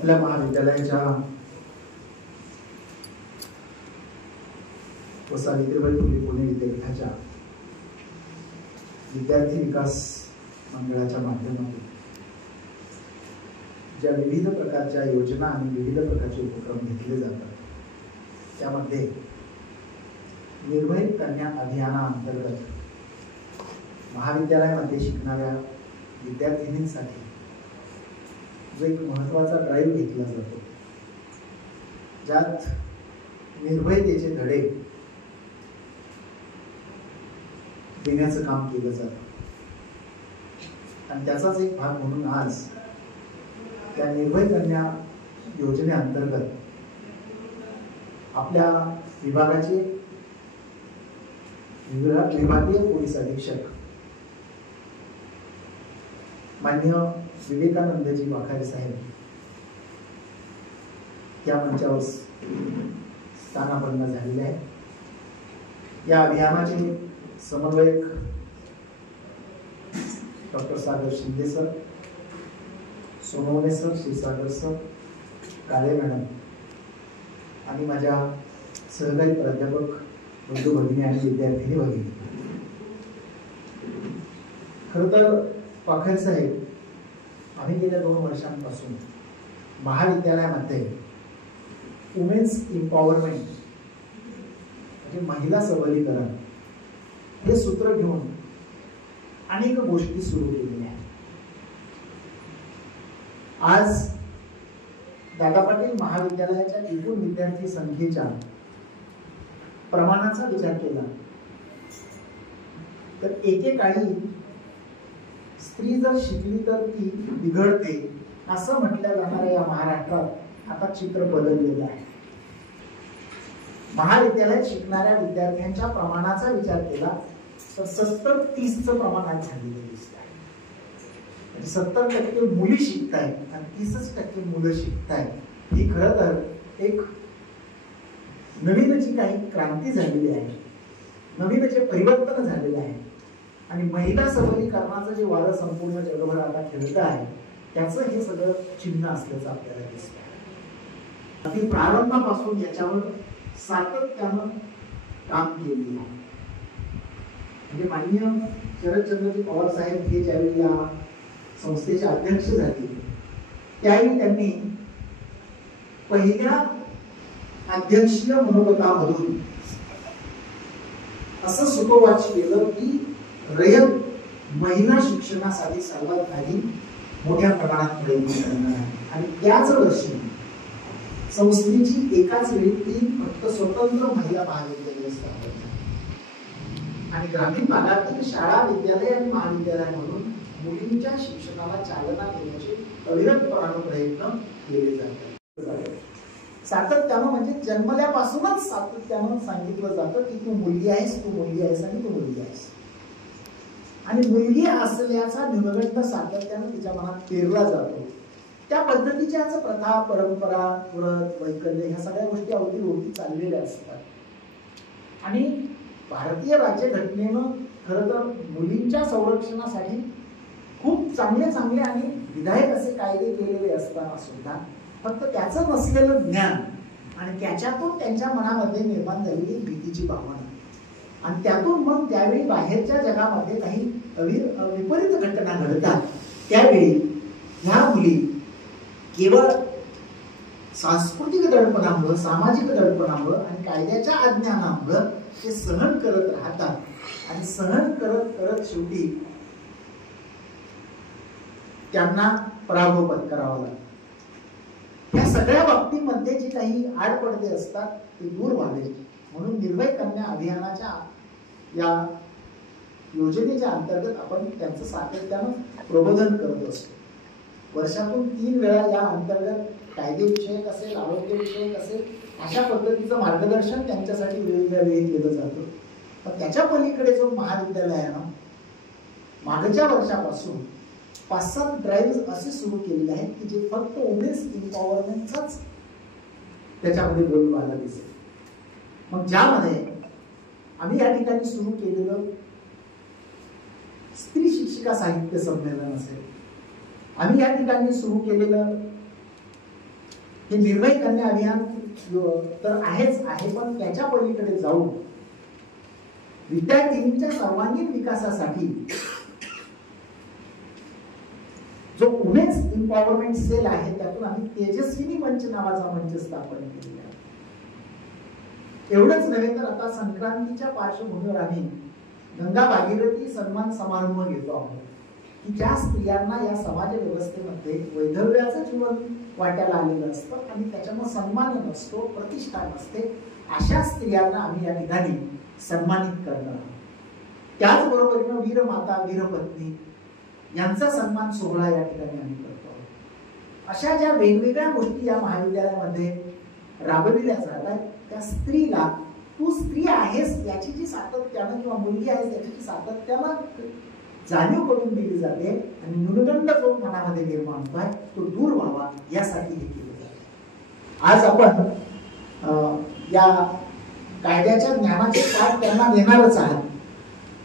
आपल्या महाविद्यालयाच्या व सावित्रीबाई फुले पुणे विद्यापीठाच्या विद्यार्थी विकास मंडळाच्या माध्यमातून ज्या विविध प्रकारच्या योजना आणि विविध प्रकारचे उपक्रम घेतले जातात त्यामध्ये निर्भय कन्या अभियानाअंतर्गत महाविद्यालयामध्ये शिकणाऱ्या विद्यार्थिनींसाठी जो एक महत्त्वाचा ड्राईव्ह घेतला जातो, ज्यात निर्भयतेचे धडे देण्याचं काम केलं जातं आणि त्याचाच एक भाग म्हणून आज त्या निर्भय कन्या योजनेअंतर्गत आपल्या विभागाचे विभागीय पोलीस अधीक्षक माननीय विवेकानंदजी वाखारे साहेब या मंचावर स्थानापन्न झालेले आहे। या अभियानाचे समन्वयक doctor Sagar Shinde sir, Sonawane sir, Kshirsagar sir, Kale madam आणि माझ्या सहकारी प्राध्यापक बंधू भगिनी आणि विद्यार्थिनी भगिनी। खरं तर वाखारे साहेब आम्ही गेल्या 2 वर्षांपासून महाविद्यालयामध्ये वुमेन्स एम्पॉवरमेंट म्हणजे महिला सबलीकरण हे सूत्र घेऊन अनेक गोष्टी सुरू केलेल्या आहेत। आज दादा पाटील महाविद्यालयाच्या एकूण विद्यार्थी संख्येच्या प्रमाणाचा विचार केला तर एकेकाळी स्त्री जर शिकली तर ती बिघडते असं म्हटलं जाणाऱ्या या महाराष्ट्रात आता चित्र बदललेलं आहे। महाविद्यालयात शिकणाऱ्या विद्यार्थ्यांच्या प्रमाणाचा विचार केला तर 70-30चं प्रमाण आज झालेलं दिसत आहे। म्हणजे 70% मुली शिकतायत आणि 30% मुलं शिकतायत। ही खरं तर एक नवीन जी काही क्रांती झालेली आहे, नवीन जे परिवर्तन झालेलं आहे आणि महिला सबलीकरणाचं जे वारं संपूर्ण जगभर आता खेळत आहे त्याचं हे सगळं चिन्ह असल्याचं आपल्याला दिसतं। अगदी प्रारंभापासून याच्यावर सातत्यानं काम केलेलं आहे। म्हणजे माननीय शरदचंद्रजी पवार साहेब हे ज्यावेळी या संस्थेचे अध्यक्ष झाले त्यावेळी त्यांनी पहिल्या अध्यक्षीय मनोगतामधून असं सुतोवाच केलं की रयत महिला शिक्षणासाठी सर्वात आधी मोठ्या प्रमाणात प्रयत्न करणार आहे आणि त्याच वर्षी संस्थेची एकाच वेळी 3 फक्त स्वतंत्र महिला महाविद्यालय स्थापन आणि ग्रामीण भागातील शाळा, विद्यालय आणि महाविद्यालयांमधून मुलींच्या शिक्षणाला चालना देण्याचे अविरतपणे प्रयत्न केले जातात। सातत्यानं म्हणजे जन्मल्यापासूनच सातत्यानं सांगितलं जातं की तू मुलगी आहेस, तू मुलगी आहेस आणि तू मुलगी आहेस आणि मुलगी असल्याचा न्यूनगंड सातत्यानं तिच्या मनात पेरला जातो। त्या पद्धतीच्या प्रथा, परंपरा, व्रत, वैकल्य ह्या सगळ्या गोष्टी अवतीभोवती चाललेल्या असतात आणि भारतीय राज्यघटनेनं खरं तर मुलींच्या संरक्षणासाठी खूप चांगले चांगले आणि विधायक असे कायदे केलेले असताना सुद्धा फक्त त्याचं नसलेलं ज्ञान आणि त्याच्यातून त्यांच्या मनामध्ये निर्माण झालेली भीतीची भावना आणि त्यातून मग त्यावेळी बाहेरच्या जगामध्ये काही विपरीत घटना घडतात त्यावेळी ह्या मुली केवळ सांस्कृतिक दडपणामुळे, सामाजिक दडपणामुळे आणि कायद्याच्या अज्ञानामुळे ते सहन करत राहतात आणि सहन करत करत शेवटी त्यांना पराभव पत्करावा लागतो। या सगळ्या बाबतीमध्ये जी काही आडपडदे असतात ते दूर व्हावे म्हणून निर्भय कन्या अभियानाच्या या योजनेच्या अंतर्गत आपण त्यांचं सातत्यानं प्रबोधन करत असतो। वर्षातून 3 वेळा या अंतर्गत कायदेविषयक असेल, आरोग्यविषयक असेल अशा पद्धतीचं मार्गदर्शन त्यांच्यासाठी वेगवेगळ्या वेळी केलं जातं। पण त्याच्या पलीकडे जो महाविद्यालयानं मागच्या वर्षापासून 5-7 ड्राईव्ह असे सुरू केलेले आहेत की जे फक्त वुमेन्स एम्पॉवरमेंटचाच त्याच्यामध्ये बोलबाला दिसेल। मग ज्यामध्ये आम्ही या ठिकाणी सुरू केलेलं स्त्री शिक्षिका साहित्य संमेलन असेल, आम्ही या ठिकाणी सुरू केलेलं हे निर्भय कन्या अभियान तर आहेच आहे, पण त्याच्या पलीकडे जाऊन विद्यार्थिनींच्या सर्वांगीण विकासासाठी जो उमेन्स एम्पॉवरमेंट सेल आहे त्यातून आम्ही तेजस्विनी मंच नावाचा मंच स्थापन केलेला आहे. एवढंच नव्हे तर आता संक्रांतीच्या पार्श्वभूमीवर आम्ही गंगा भागीरथी सन्मान समारंभ घेतो आहोत की ज्या स्त्रियांना या समाज व्यवस्थेमध्ये वैधव्याचं जीवन वाट्याला आलेलं असतं आणि त्याच्यामुळे सन्मान नसतो, प्रतिष्ठा नसते, अशा स्त्रियांना आम्ही या ठिकाणी सन्मानित करणार आहोत. त्याचबरोबरीनं वीरमाता वीरपत्नी यांचा सन्मान सोहळा या ठिकाणी आम्ही करतो आहोत. अशा ज्या वेगवेगळ्या गोष्टी या महाविद्यालयामध्ये राबविल्या जातात त्या स्त्रीला तू स्त्री आहेस याची जी सातत्यानं किंवा मुलगी आहेस याची जी सातत्यानं जाणीव करून दिली जाते आणि न्यूनगंड जो मनामध्ये निर्माण होतोय तो दूर व्हावा यासाठी हे केलं जातं. आज आपण या कायद्याच्या ज्ञानाचे पाठ त्यांना देणारच आहात.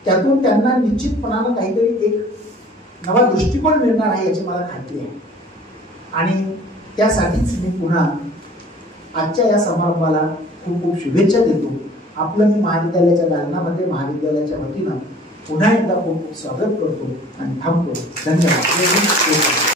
त्यातून त्यांना निश्चितपणानं काहीतरी एक नवा दृष्टिकोन मिळणार आहे याची मला खात्री आहे. आणि त्यासाठीच मी पुन्हा आजच्या या समारंभाला खूप खूप शुभेच्छा देतो. आपलं मी महाविद्यालयाच्या दालनामध्ये महाविद्यालयाच्या वतीनं पुन्हा एकदा खूप खूप स्वागत करतो आणि थांबतो. धन्यवाद.